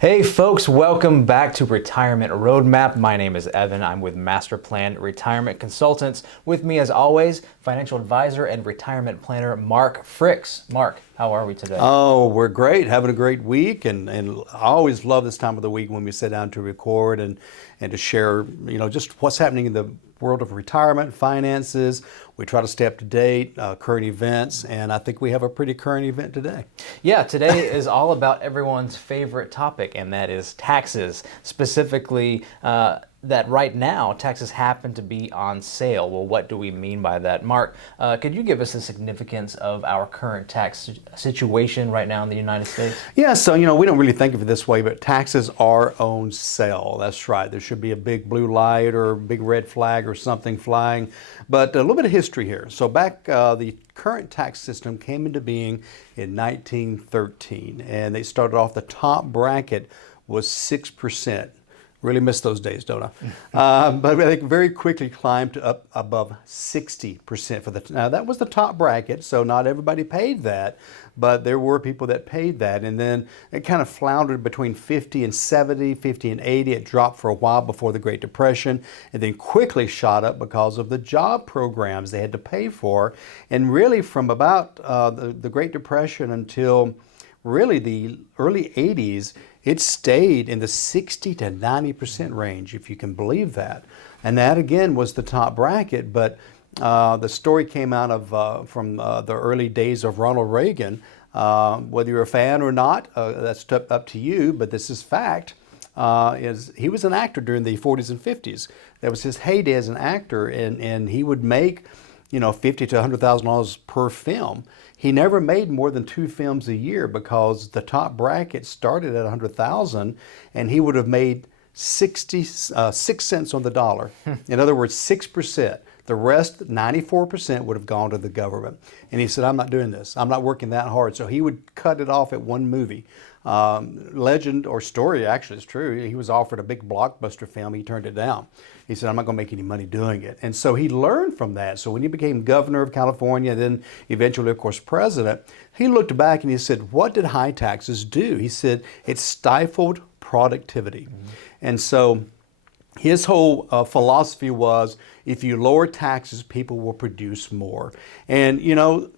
Hey folks, welcome back to Retirement Roadmap. My name is Evan. I'm with Master Plan Retirement Consultants. With me as always, financial advisor and retirement planner Mark Fricks. Mark, how are we today? Oh, we're great, having a great week, and I always love this time of the week when we sit down to record and to share, just what's happening in the world of retirement, finances. We try to stay up to date, current events, and I think we have a pretty current event today. Yeah, today is all about everyone's favorite topic, and that is taxes. Specifically, that right now taxes happen to be on sale. Well, what do we mean by that? Mark, could you give us the significance of our current tax situation right now in the United States? Yeah, so we don't really think of it this way, but taxes are on sale. That's right. There should be a big blue light or a big red flag or something flying. But a little bit of history here. So back, the current tax system came into being in 1913, and they started off, the top bracket was 6%. Really miss those days, don't I? But they very quickly climbed to up above 60% for the. Now that was the top bracket, so not everybody paid that, but there were people that paid that, and then it kind of floundered between 50 and 70, 50 and 80. It dropped for a while before the Great Depression, and then quickly shot up because of the job programs they had to pay for, and really from about the Great Depression until really the early 80s, it stayed in the 60 to 90% range, if you can believe that. And that again was the top bracket, but the story came out of from the early days of Ronald Reagan. Whether you're a fan or not, that's up to you, but this is fact. Is he was an actor during the 40s and 50s. That was his heyday as an actor, and he would make $50,000 to $100,000 per film. He never made more than 2 films a year because the top bracket started at 100,000, and he would have made 6 cents on the dollar. In other words, 6%. The rest, 94%, would have gone to the government. And he said, "I'm not doing this. I'm not working that hard." So he would cut it off at one movie. Legend or story actually is true. He was offered a big blockbuster film. He turned it down. He said, "I'm not going to make any money doing it." And so he learned from that. So when he became governor of California, then eventually, of course, president, he looked back and he said, what did high taxes do? He said, it stifled productivity. And so his whole philosophy was, if you lower taxes, people will produce more. And the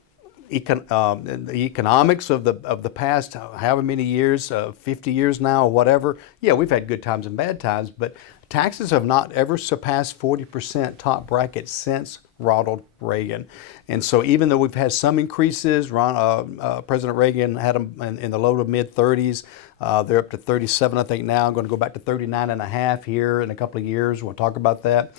economics of the past, however many years, 50 years now or whatever, yeah, we've had good times and bad times, but taxes have not ever surpassed 40% top bracket since Ronald Reagan. And so even though we've had some increases, President Reagan had them in the low to mid 30s. They're up to 37, I think now. I'm going to go back to 39 and a half here in a couple of years. We'll talk about that.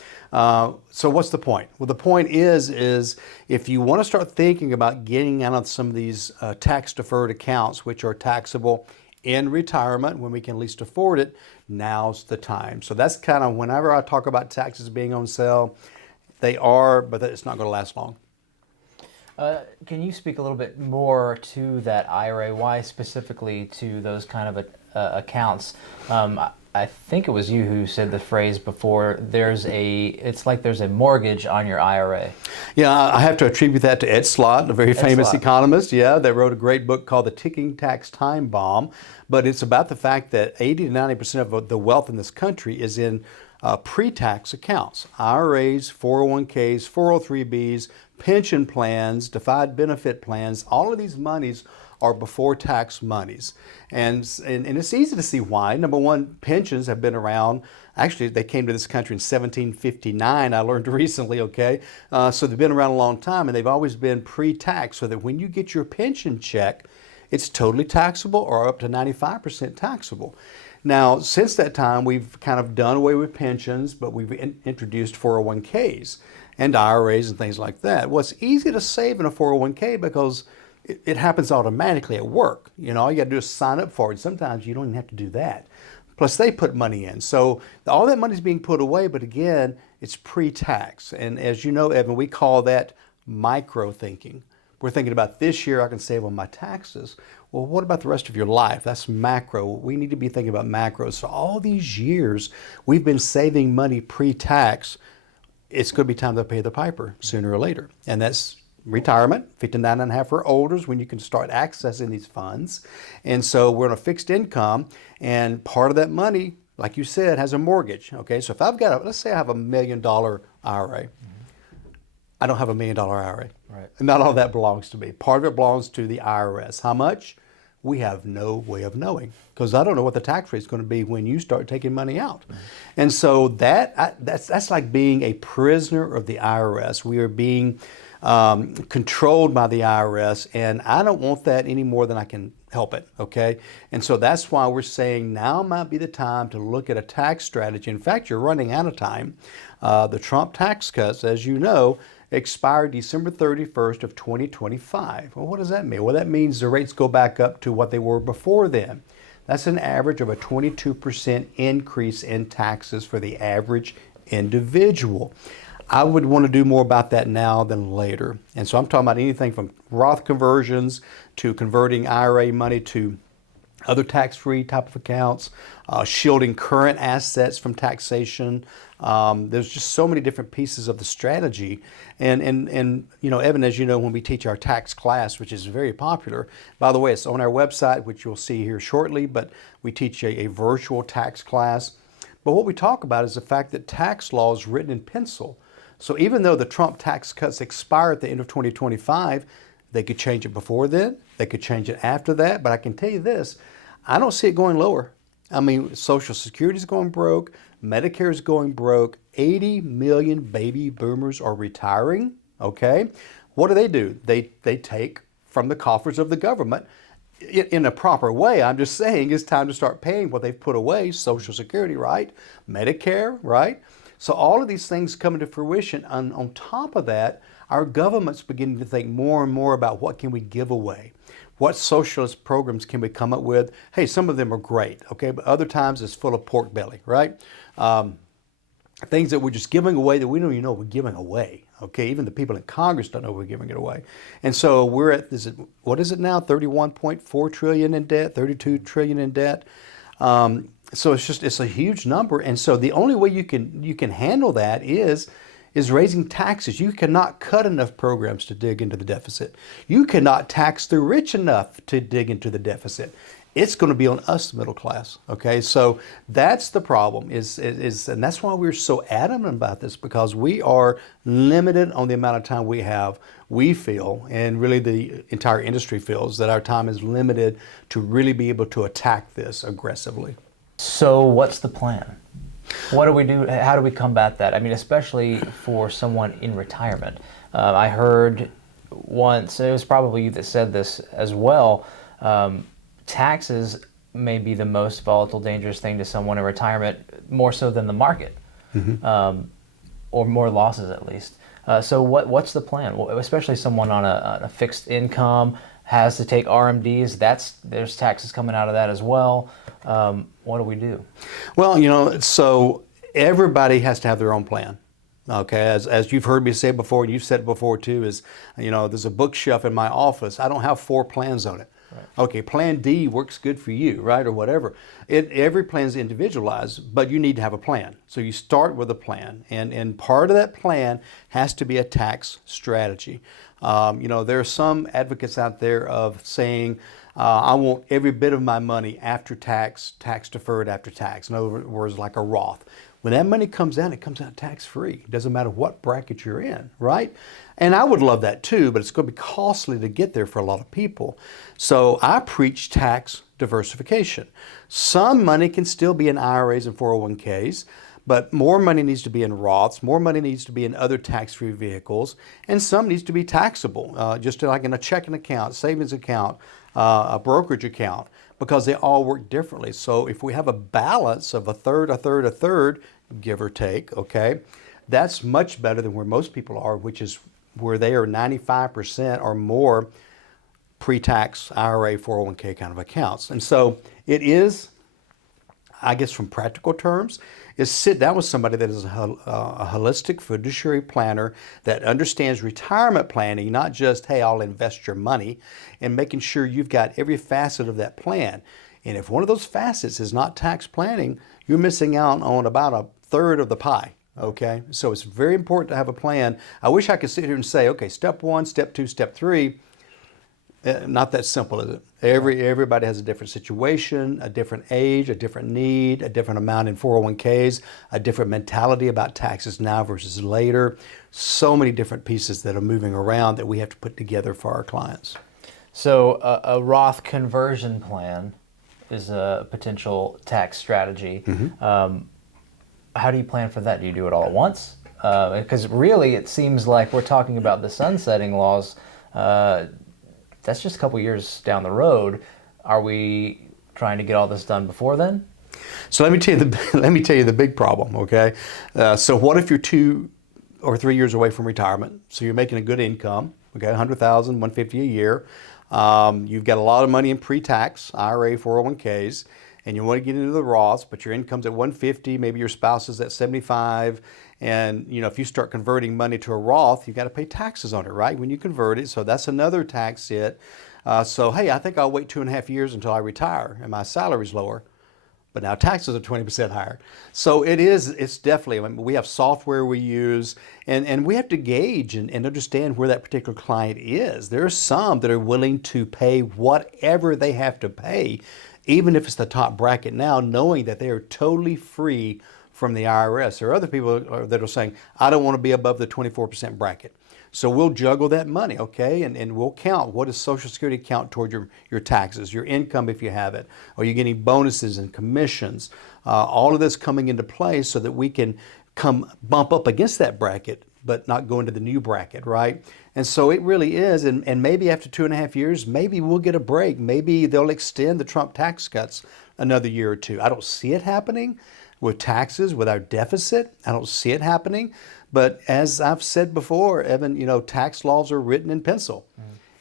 So what's the point? Well, the point is if you want to start thinking about getting out of some of these tax deferred accounts, which are taxable in retirement when we can least afford it, now's the time. So that's kind of, whenever I talk about taxes being on sale, they are, but it's not going to last long. Can you speak a little bit more to that IRA? Why specifically to those kind of accounts? I think it was you who said the phrase before, it's like there's a mortgage on your IRA. Yeah, I have to attribute that to Ed Slott, a very famous economist. Yeah, they wrote a great book called The Ticking Tax Time Bomb. But it's about the fact that 80 to 90% of the wealth in this country is in pre-tax accounts. IRAs, 401ks, 403bs, pension plans, defined benefit plans, all of these monies are before tax monies. And it's easy to see why. Number one, pensions have been around. Actually, they came to this country in 1759, I learned recently, okay? So they've been around a long time, and they've always been pre-tax, so that when you get your pension check, it's totally taxable or up to 95% taxable. Now, since that time, we've kind of done away with pensions, but we've introduced 401ks and IRAs and things like that. Well, it's easy to save in a 401k because it happens automatically at work. All you got to do is sign up for it. Sometimes you don't even have to do that. Plus, they put money in. So all that money is being put away, but again, it's pre-tax. And as you know, Evan, we call that micro thinking. We're thinking about this year, I can save on my taxes. Well, what about the rest of your life? That's macro. We need to be thinking about macro. So all these years, we've been saving money pre-tax. It's going to be time to pay the piper sooner or later. And that's retirement, 59 and a half or older is when you can start accessing these funds. And so we're on a fixed income, and part of that money, like you said, has a mortgage. Okay, so if I've got let's say I have $1 million IRA. I don't have $1 million IRA. Right. Not all that belongs to me. Part of it belongs to the IRS. How much? We have no way of knowing, because I don't know what the tax rate is going to be when you start taking money out. And so that's like being a prisoner of the IRS. We are being controlled by the IRS, and I don't want that any more than I can help it, okay? And so that's why we're saying now might be the time to look at a tax strategy. In fact, you're running out of time. The Trump tax cuts, as you know, expired December 31st of 2025. Well, what does that mean? Well, that means the rates go back up to what they were before then. That's an average of a 22% increase in taxes for the average individual. I would want to do more about that now than later. And so I'm talking about anything from Roth conversions to converting IRA money to other tax-free type of accounts, shielding current assets from taxation. There's just so many different pieces of the strategy. And you know, Evan, as you know, when we teach our tax class, which is very popular, by the way, it's on our website, which you'll see here shortly, but we teach a virtual tax class. But what we talk about is the fact that tax law is written in pencil. So even though the Trump tax cuts expire at the end of 2025, they could change it before then, they could change it after that, but I can tell you this, I don't see it going lower. I mean, Social Security is going broke, Medicare is going broke, 80 million baby boomers are retiring, okay? What do? They take from the coffers of the government in a proper way. I'm just saying it's time to start paying what they've put away, Social Security, right? Medicare, right? So all of these things come into fruition. On top of that, our government's beginning to think more and more about what can we give away. What socialist programs can we come up with? Hey, some of them are great, okay, but other times it's full of pork belly, right? Things that we're just giving away that we don't even know we're giving away, okay? Even the people in Congress don't know we're giving it away. And so we're at, what is it now, 31.4 trillion in debt, 32 trillion in debt. So it's a huge number. And so the only way you can handle that is raising taxes. You cannot cut enough programs to dig into the deficit. You cannot tax the rich enough to dig into the deficit. It's going to be on us, the middle class. Okay, so that's the problem. And that's why we're so adamant about this, because we are limited on the amount of time we have. We feel, and really the entire industry feels, that our time is limited to really be able to attack this aggressively. So what's the plan? What do we do? How do we combat that? I mean, especially for someone in retirement. I heard once, it was probably you that said this as well, taxes may be the most volatile, dangerous thing to someone in retirement, more so than the market, or more losses at least. So what's the plan? Well, especially someone on a fixed income, has to take RMDs, there's taxes coming out of that as well. What do we do? Well, you know, so everybody has to have their own plan. Okay, as you've heard me say before, and you've said it before too, is, you know, there's a bookshelf in my office. I don't have 4 plans on it. Right. Okay, plan D works good for you, right, or whatever. Every plan is individualized, but you need to have a plan. So you start with a plan, and part of that plan has to be a tax strategy. You know, there are some advocates out there of saying, I want every bit of my money after tax, tax deferred after tax. In other words, like a Roth. When that money comes out, it comes out tax-free. It doesn't matter what bracket you're in, right? And I would love that too, but it's going to be costly to get there for a lot of people. So I preach tax diversification. Some money can still be in IRAs and 401ks, but more money needs to be in Roths, more money needs to be in other tax-free vehicles, and some needs to be taxable, just like in a checking account, savings account, a brokerage account, because they all work differently. So if we have a balance of a third, a third, a third, give or take, okay, that's much better than where most people are, which is where they are 95% or more pre-tax IRA, 401k kind of accounts. And so it is, I guess from practical terms, is sit down with somebody that is a holistic fiduciary planner that understands retirement planning, not just, hey, I'll invest your money, and making sure you've got every facet of that plan. And if one of those facets is not tax planning, you're missing out on about a third of the pie. Okay, so it's very important to have a plan. I wish I could sit here and say, okay, step one, step two, step three. Not that simple, is it? Everybody has a different situation, a different age, a different need, a different amount in 401ks, a different mentality about taxes now versus later. So many different pieces that are moving around that we have to put together for our clients. So a Roth conversion plan is a potential tax strategy. How do you plan for that? Do you do it all at once? Because really, it seems like we're talking about the sunsetting laws. That's just a couple years down the road. Are we trying to get all this done before then? So let me tell you the big problem. Okay, so what if you're 2 or 3 years away from retirement? So you're making a good income. Okay, 100,000, 150 a year. You've got a lot of money in pre-tax IRA, 401ks, and you want to get into the Roths, but your income's at 150. Maybe your spouse is at 75. And if you start converting money to a Roth, you've got to pay taxes on it, right? When you convert it, so that's another tax hit. So hey, I think I'll wait 2.5 years until I retire, and my salary's lower, but now taxes are 20% higher. So it's definitely. I mean, we have software we use, and we have to gauge and understand where that particular client is. There are some that are willing to pay whatever they have to pay, even if it's the top bracket now, knowing that they are totally free from the IRS. There are other people that are saying, I don't want to be above the 24% bracket. So we'll juggle that money, okay? And we'll count. What does Social Security count toward your taxes, your income if you have it? Are you getting bonuses and commissions? All of this coming into play so that we can bump up against that bracket, but not go into the new bracket, right? And so it really is, and maybe after 2.5 years, maybe we'll get a break. Maybe they'll extend the Trump tax cuts another year or two. I don't see it happening with taxes, with our deficit. I don't see it happening. But as I've said before, Evan, tax laws are written in pencil.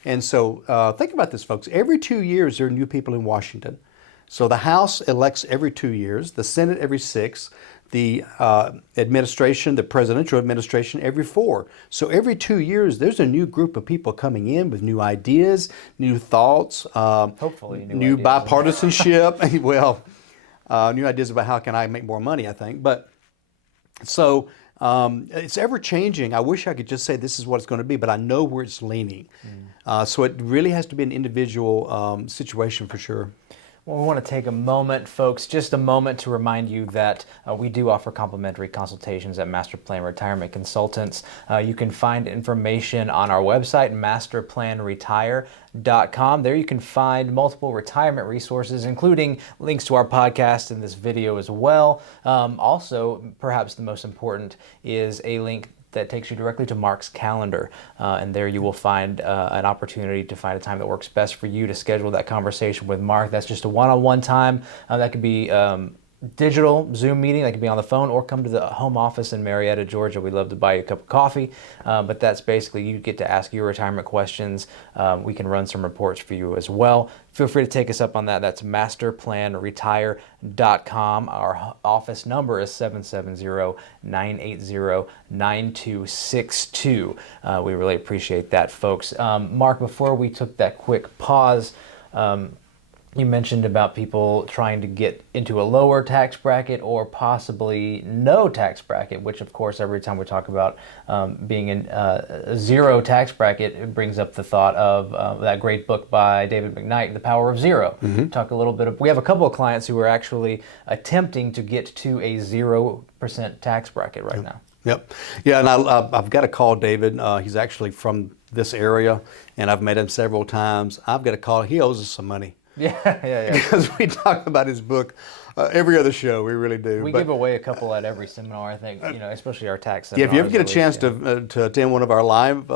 And so think about this, folks. Every 2 years, there are new people in Washington. So the House elects every 2 years, the Senate every 6, the administration, the presidential administration every 4. So every 2 years, there's a new group of people coming in with new ideas, new thoughts, hopefully new ideas. Bipartisanship. Well, new ideas about how can I make more money, I think. But so it's ever changing. I wish I could just say this is what it's going to be, but I know where it's leaning. So it really has to be an individual situation for sure. Well, we want to take a moment, folks, just a moment to remind you that we do offer complimentary consultations at Master Plan Retirement Consultants. You can find information on our website, masterplanretire.com. There you can find multiple retirement resources, including links to our podcast and this video as well. Also, perhaps the most important is a link that takes you directly to Mark's calendar. And there you will find an opportunity to find a time that works best for you to schedule that conversation with Mark. That's just a one-on-one time. That could be digital Zoom meeting, that could be on the phone, or come to the home office in Marietta, Georgia. We'd love to buy you a cup of coffee. But that's basically, you get to ask your retirement questions. We can run some reports for you as well. Feel free to take us up on that. That's masterplanretire.com. Our office number is 770-980-9262. We really appreciate that, folks. Mark, before we took that quick pause, you mentioned about people trying to get into a lower tax bracket or possibly no tax bracket, which of course every time we talk about being in a zero tax bracket, it brings up the thought of that great book by David McKnight, The Power of Zero. Talk a little bit we have a couple of clients who are actually attempting to get to a 0% tax bracket right now. Yep. Yeah, and I've got to call David. He's actually from this area, and I've met him several times. I've got to call. He owes us some money. Yeah. Because we talk about his book every other show. We really do. We give away a couple at every seminar, I think, especially our tax seminars. Yeah, if you ever get a chance to attend one of our live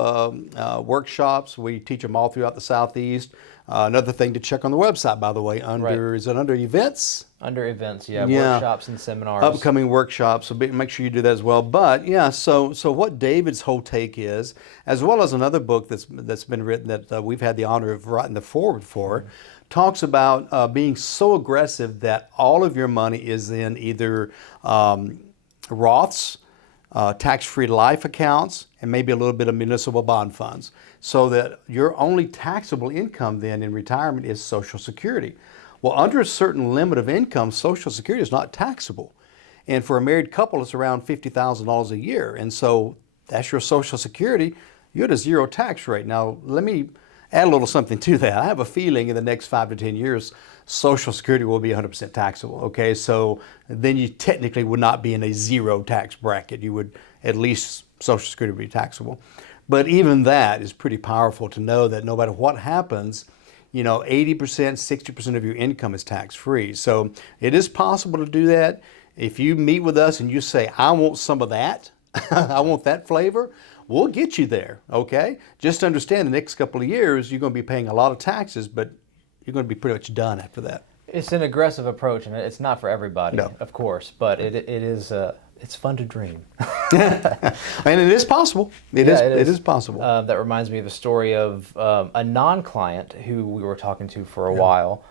workshops, we teach them all throughout the Southeast. Another thing to check on the website, by the way, is it under events? Under events, workshops and seminars. Upcoming workshops, so make sure you do that as well. But yeah, so what David's whole take is, as well as another book that's been written that we've had the honor of writing the foreword for, talks about being so aggressive that all of your money is in either Roths, tax-free life accounts, and maybe a little bit of municipal bond funds, so that your only taxable income then in retirement is Social Security. Well, under a certain limit of income, Social Security is not taxable. And for a married couple, it's around $50,000 a year. And so that's your Social Security. You're at a zero tax rate. Now, let me add a little something to that. I have a feeling in the next 5 to 10 years, Social Security will be 100% taxable. Okay, so then you technically would not be in a zero tax bracket. You would at least Social Security would be taxable. But even that is pretty powerful to know that no matter what happens, 80%, 60% of your income is tax-free. So it is possible to do that. If you meet with us and you say, I want some of that, I want that flavor, we'll get you there, okay? Just understand the next couple of years, you're going to be paying a lot of taxes, but you're going to be pretty much done after that. It's an aggressive approach, and it's not for everybody, No. of course, but it is it's fun to dream. And it is possible. It is possible. That reminds me of a story of a non-client who we were talking to for a while.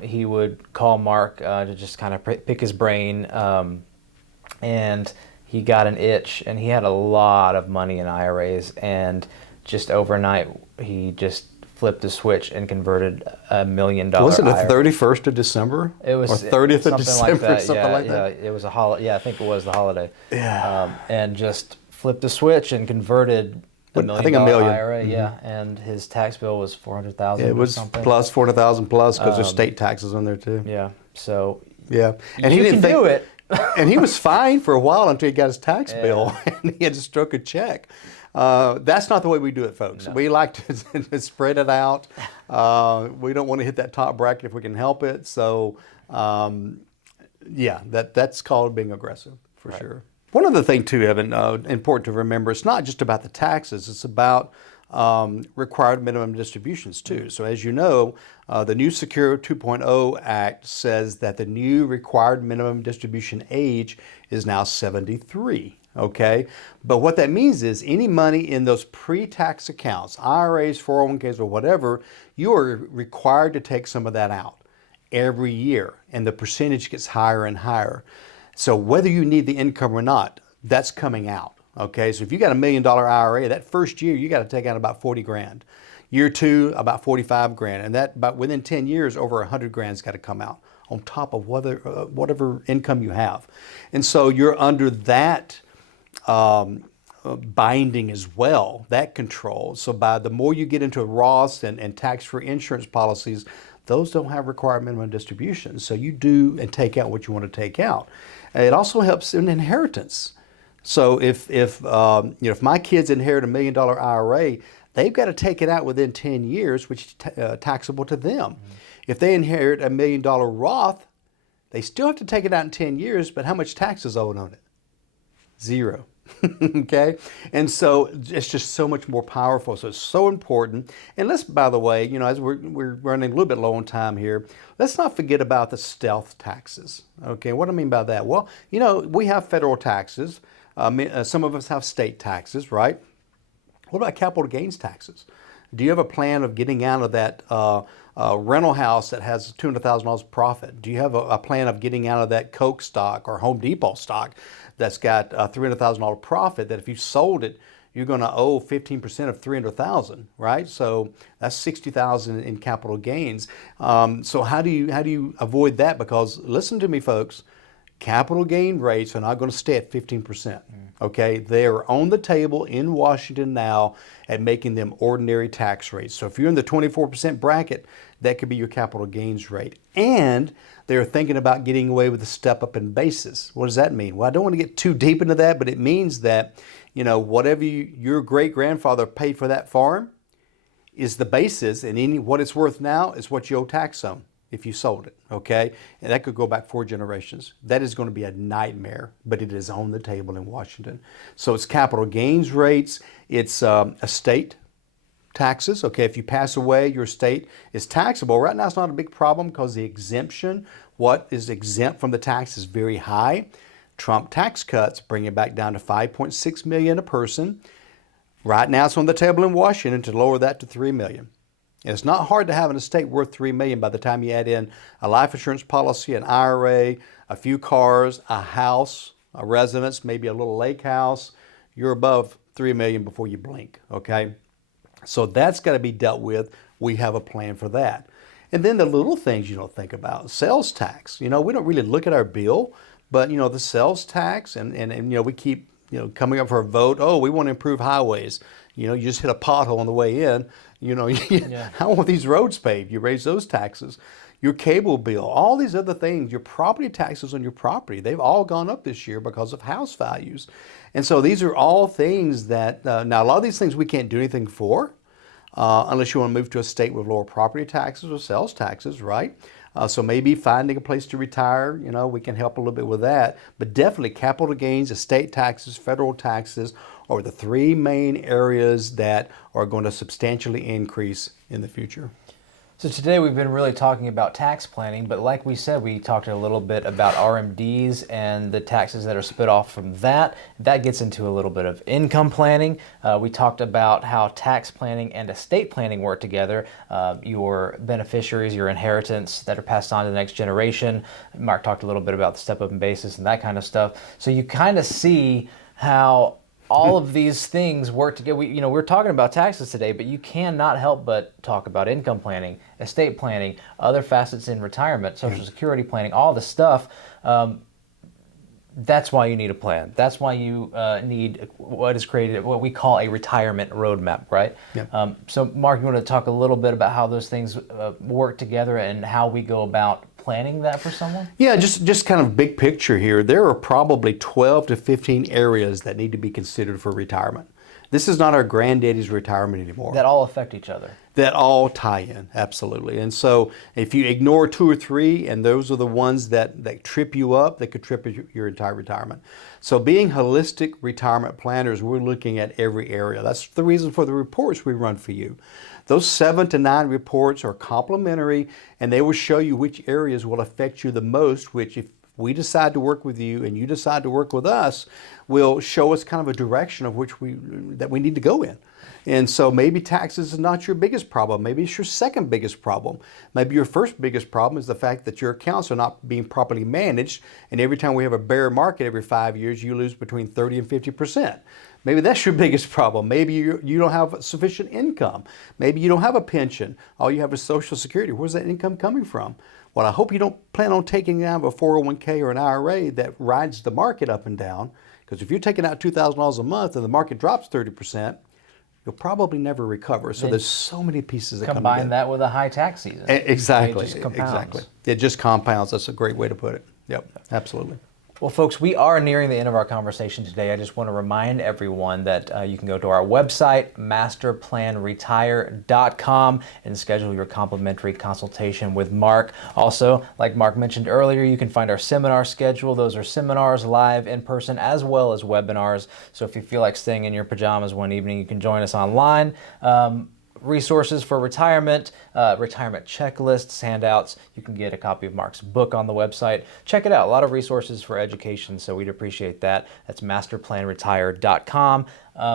He would call Mark to just kind of pick his brain, and he got an itch, and he had a lot of money in IRAs, and just overnight he just flipped a switch and converted $1 million. Was it the 31st of December? It was, or 30th of December, like that. something like that. Yeah, it was a holiday. Yeah, I think it was the holiday. Yeah. And just flipped the switch and converted I $1 think $1 million. IRA. Mm-hmm. Yeah, and his tax bill was $400,000. It was or something. plus 400,000 plus because there's state taxes on there too. Yeah. So. Yeah, and you he didn't can do it. And he was fine for a while until he got his tax bill and he had to stroke a check. That's not the way we do it, folks. No. We like to spread it out. We don't want to hit that top bracket if we can help it. So, that's called being aggressive for sure. One other thing too, Evan, important to remember, it's not just about the taxes. It's about required minimum distributions too. So as you know, the new Secure 2.0 Act says that the new required minimum distribution age is now 73. Okay, but what that means is any money in those pre-tax accounts, IRAs, 401ks, or whatever, you are required to take some of that out every year, and the percentage gets higher and higher. So whether you need the income or not, that's coming out. Okay, so if you got $1 million IRA, that first year you got to take out about 40 grand. Year two, about 45 grand, and that about within 10 years, over 100 grand's got to come out on top of whatever income you have, and so you're under that binding as well, that control. So by the more you get into Roths and tax-free insurance policies, those don't have required minimum distributions. So you do and take out what you want to take out. It also helps in inheritance. So if my kids inherit $1 million IRA, they've got to take it out within 10 years, which is taxable to them. Mm-hmm. If they inherit $1 million Roth, they still have to take it out in 10 years, but how much tax is owed on it? Zero. Okay, and so it's just so much more powerful. So it's so important. And let's, by the way, as we're running a little bit low on time here, let's not forget about the stealth taxes. Okay, what do I mean by that? Well, we have federal taxes. Some of us have state taxes, right? What about capital gains taxes? Do you have a plan of getting out of that rental house that has $200,000 profit? Do you have a plan of getting out of that Coke stock or Home Depot stock that's got a $300,000 profit that if you sold it, you're going to owe 15% of $300,000, right? So that's $60,000 in capital gains. So how do you avoid that? Because listen to me, folks, capital gain rates are not going to stay at 15%. Okay, they are on the table in Washington now at making them ordinary tax rates. So if you're in the 24% bracket, that could be your capital gains rate. And they're thinking about getting away with a step up in basis. What does that mean? Well, I don't want to get too deep into that, but it means that, whatever your great grandfather paid for that farm is the basis, and what it's worth now is what you owe tax on if you sold it, okay? And that could go back 4 generations. That is going to be a nightmare, but it is on the table in Washington. So it's capital gains rates, it's estate taxes. Okay, if you pass away, your estate is taxable. Right now it's not a big problem because the exemption, what is exempt from the tax, is very high. Trump tax cuts bring it back down to $5.6 million a person. Right now it's on the table in Washington to lower that to $3 million. And it's not hard to have an estate worth $3 million by the time you add in a life insurance policy, an IRA, a few cars, a house, a residence, maybe a little lake house. You're above $3 million before you blink, okay? So that's got to be dealt with. We have a plan for that. And then the little things you don't think about, sales tax. We don't really look at our bill, But the sales tax, and we keep coming up for a vote. Oh, we want to improve highways. You just hit a pothole on the way in. Yeah. I want these roads paved. You raise those taxes. Your cable bill, all these other things, your property taxes on your property, they've all gone up this year because of house values. And so these are all things that, now a lot of these things we can't do anything for unless you want to move to a state with lower property taxes or sales taxes, right? So maybe finding a place to retire, we can help a little bit with that. But definitely capital gains, estate taxes, federal taxes are the three main areas that are going to substantially increase in the future. So today we've been really talking about tax planning, but like we said, we talked a little bit about RMDs and the taxes that are split off from that. That gets into a little bit of income planning. We talked about how tax planning and estate planning work together. Your beneficiaries, your inheritance that are passed on to the next generation. Mark talked a little bit about the step-up in basis and that kind of stuff. So you kind of see how all of these things work together. We're talking about taxes today, but you cannot help but talk about income planning, estate planning, other facets in retirement, Social Security planning, all the stuff. That's why you need a plan. That's why you need what is created, what we call a retirement roadmap, right? Yeah. So Mark, you want to talk a little bit about how those things work together and how we go about planning that for someone? Yeah, just kind of big picture here. There are probably 12 to 15 areas that need to be considered for retirement. This is not our granddaddy's retirement anymore. That all affect each other. That all tie in, absolutely. And so if you ignore two or three, and those are the ones that trip you up, that could trip your entire retirement. So being holistic retirement planners, we're looking at every area. That's the reason for the reports we run for you. Those 7 to 9 reports are complimentary, and they will show you which areas will affect you the most, which if we decide to work with you and you decide to work with us, will show us kind of a direction of which we need to go in. And so maybe taxes is not your biggest problem. Maybe it's your second biggest problem. Maybe your first biggest problem is the fact that your accounts are not being properly managed, and every time we have a bear market every 5 years, you lose between 30 and 50%. Maybe that's your biggest problem. Maybe you don't have sufficient income. Maybe you don't have a pension. All you have is Social Security. Where's that income coming from? Well, I hope you don't plan on taking out a 401k or an IRA that rides the market up and down, because if you're taking out $2,000 a month and the market drops 30%, you'll probably never recover. So there's so many pieces that come together. Combine that with a high tax season. Exactly. It just compounds. Exactly. It just compounds. That's a great way to put it. Yep, absolutely. Well, folks, we are nearing the end of our conversation today. I just want to remind everyone that you can go to our website, masterplanretire.com, and schedule your complimentary consultation with Mark. Also, like Mark mentioned earlier, you can find our seminar schedule. Those are seminars live in person as well as webinars. So if you feel like staying in your pajamas one evening, you can join us online. Resources for retirement, retirement checklists, handouts. You can get a copy of Mark's book on the website. Check it out. A lot of resources for education, so we'd appreciate that. That's masterplanretire.com.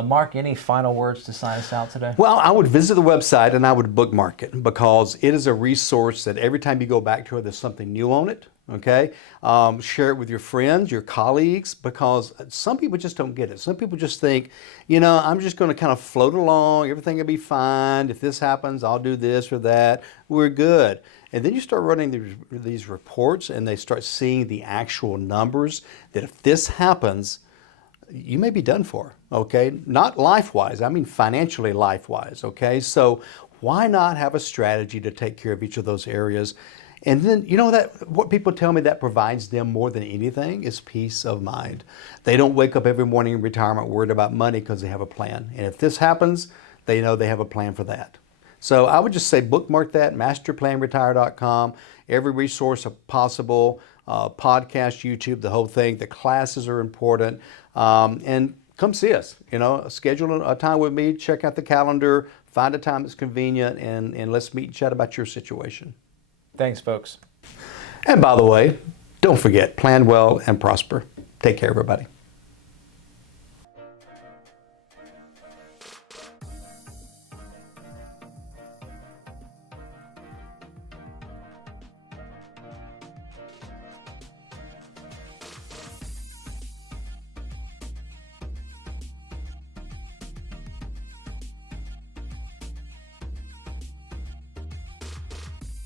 Mark, any final words to sign us out today? Well, I would visit the website and I would bookmark it, because it is a resource that every time you go back to it, there's something new on it. Okay, share it with your friends, your colleagues, because some people just don't get it. Some people just think, I'm just going to kind of float along. Everything will be fine. If this happens, I'll do this or that. We're good. And then you start running these reports, and they start seeing the actual numbers that if this happens, you may be done for. Okay, not life-wise. I mean financially life-wise. Okay, so why not have a strategy to take care of each of those areas? And then, that what people tell me that provides them more than anything is peace of mind. They don't wake up every morning in retirement worried about money because they have a plan. And if this happens, they know they have a plan for that. So I would just say bookmark that, masterplanretire.com, every resource possible, podcast, YouTube, the whole thing. The classes are important. And come see us. Schedule a time with me, check out the calendar, find a time that's convenient, and let's meet and chat about your situation. Thanks, folks. And by the way, don't forget, plan well and prosper. Take care, everybody.